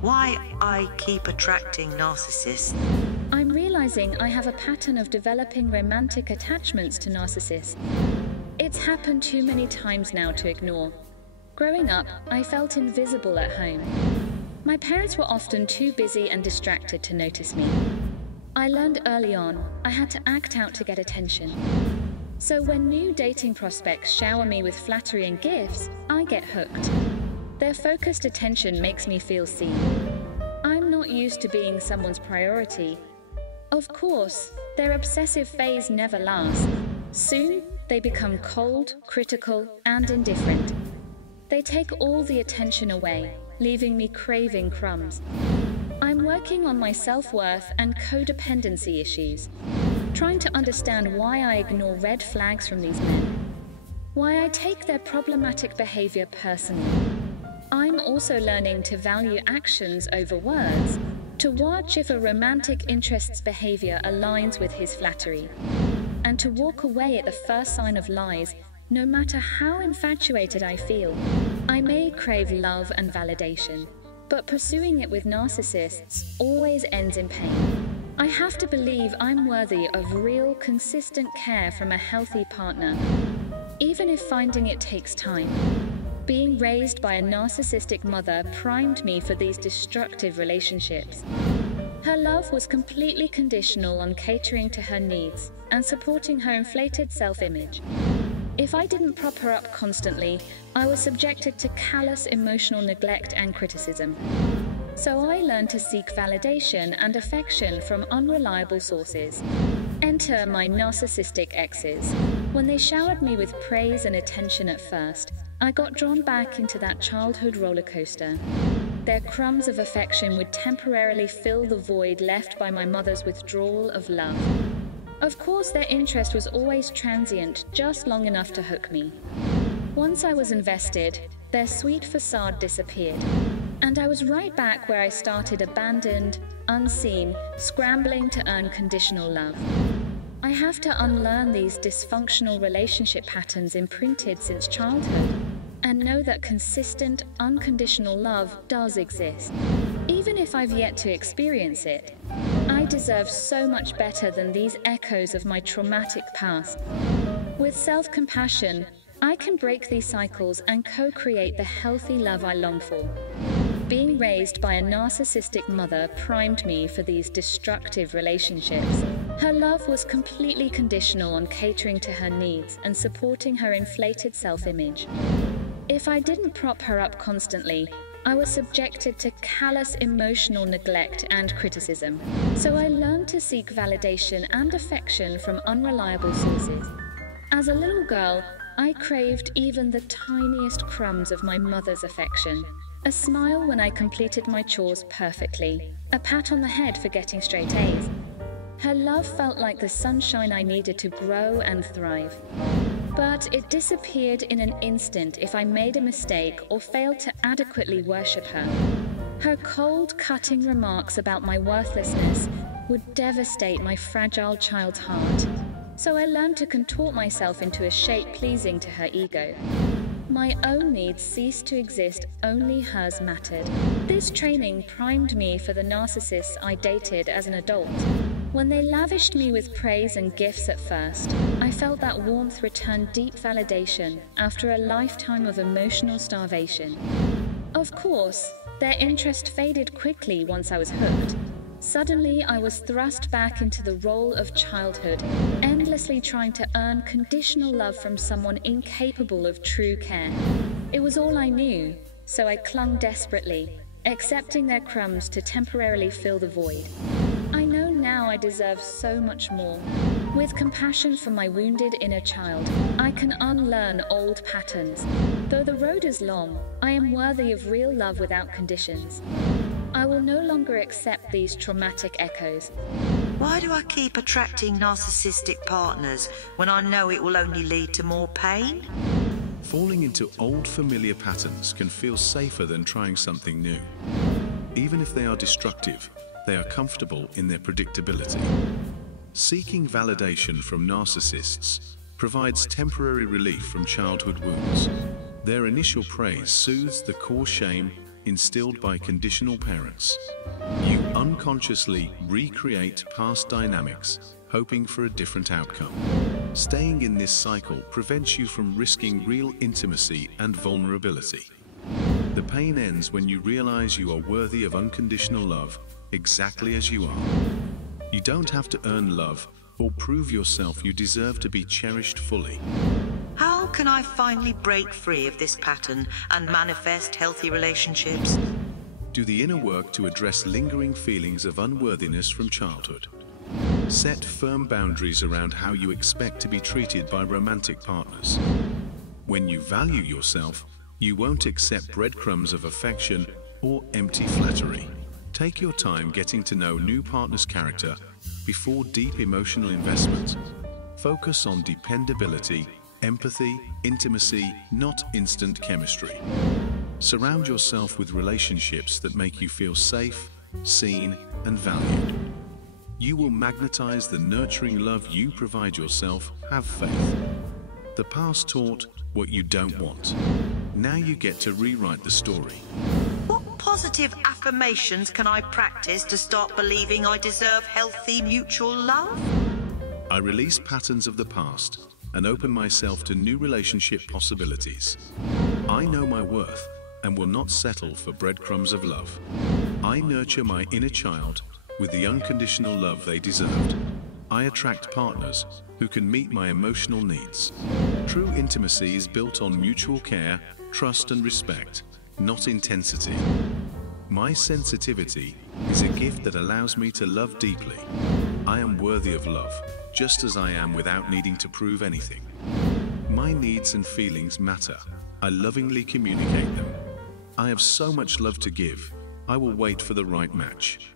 Why I keep attracting narcissists? I'm realizing I have a pattern of developing romantic attachments to narcissists. It's happened too many times now to ignore. Growing up, I felt invisible at home. My parents were often too busy and distracted to notice me. I learned early on I had to act out to get attention. So when new dating prospects shower me with flattery and gifts, I get hooked. Their focused attention makes me feel seen. I'm not used to being someone's priority. Of course, their obsessive phase never lasts. Soon, they become cold, critical, and indifferent. They take all the attention away, leaving me craving crumbs. I'm working on my self-worth and codependency issues, trying to understand why I ignore red flags from these men, why I take their problematic behavior personally. I'm also learning to value actions over words, to watch if a romantic interest's behavior aligns with his flattery, and to walk away at the first sign of lies, no matter how infatuated I feel. I may crave love and validation, but pursuing it with narcissists always ends in pain. I have to believe I'm worthy of real, consistent care from a healthy partner, even if finding it takes time. Being raised by a narcissistic mother primed me for these destructive relationships. Her love was completely conditional on catering to her needs and supporting her inflated self-image. If I didn't prop her up constantly, I was subjected to callous emotional neglect and criticism. So I learned to seek validation and affection from unreliable sources. Enter my narcissistic exes. When they showered me with praise and attention at first, I got drawn back into that childhood roller coaster. Their crumbs of affection would temporarily fill the void left by my mother's withdrawal of love. Of course, their interest was always transient, just long enough to hook me. Once I was invested, their sweet facade disappeared, and I was right back where I started, abandoned, unseen, scrambling to earn conditional love. I have to unlearn these dysfunctional relationship patterns imprinted since childhood, and know that consistent, unconditional love does exist. Even if I've yet to experience it, I deserve so much better than these echoes of my traumatic past. With self-compassion, I can break these cycles and co-create the healthy love I long for. Being raised by a narcissistic mother primed me for these destructive relationships. Her love was completely conditional on catering to her needs and supporting her inflated self-image. If I didn't prop her up constantly, I was subjected to callous emotional neglect and criticism. So I learned to seek validation and affection from unreliable sources. As a little girl, I craved even the tiniest crumbs of my mother's affection. A smile when I completed my chores perfectly. A pat on the head for getting straight A's. Her love felt like the sunshine I needed to grow and thrive. But it disappeared in an instant if I made a mistake or failed to adequately worship her. Her cold, cutting remarks about my worthlessness would devastate my fragile child's heart. So I learned to contort myself into a shape pleasing to her ego. My own needs ceased to exist, only hers mattered. This training primed me for the narcissists I dated as an adult. When they lavished me with praise and gifts at first, I felt that warmth return deep validation after a lifetime of emotional starvation. Of course, their interest faded quickly once I was hooked. Suddenly, I was thrust back into the role of childhood, endlessly trying to earn conditional love from someone incapable of true care. It was all I knew, so I clung desperately, accepting their crumbs to temporarily fill the void. I know now I deserve so much more. With compassion for my wounded inner child, I can unlearn old patterns. Though the road is long, I am worthy of real love without conditions. I will no longer accept these traumatic echoes. Why do I keep attracting narcissistic partners when I know it will only lead to more pain? Falling into old familiar patterns can feel safer than trying something new. Even if they are destructive, they are comfortable in their predictability. Seeking validation from narcissists provides temporary relief from childhood wounds. Their initial praise soothes the core shame, instilled by conditional parents. You unconsciously recreate past dynamics, hoping for a different outcome. Staying in this cycle prevents you from risking real intimacy and vulnerability. The pain ends when you realize you are worthy of unconditional love, exactly as you are. You don't have to earn love or prove yourself. You deserve to be cherished fully. How can I finally break free of this pattern and manifest healthy relationships? Do the inner work to address lingering feelings of unworthiness from childhood. Set firm boundaries around how you expect to be treated by romantic partners. When you value yourself, you won't accept breadcrumbs of affection or empty flattery. Take your time getting to know new partner's character before deep emotional investment. Focus on dependability, empathy, intimacy, not instant chemistry. Surround yourself with relationships that make you feel safe, seen, and valued. You will magnetize the nurturing love you provide yourself. Have faith. The past taught what you don't want. Now you get to rewrite the story. What positive affirmations can I practice to start believing I deserve healthy mutual love? I release patterns of the past and open myself to new relationship possibilities. I know my worth and will not settle for breadcrumbs of love. I nurture my inner child with the unconditional love they deserved. I attract partners who can meet my emotional needs. True intimacy is built on mutual care, trust, and respect, not intensity. My sensitivity is a gift that allows me to love deeply. I am worthy of love, just as I am, without needing to prove anything. My needs and feelings matter. I lovingly communicate them. I have so much love to give. I will wait for the right match.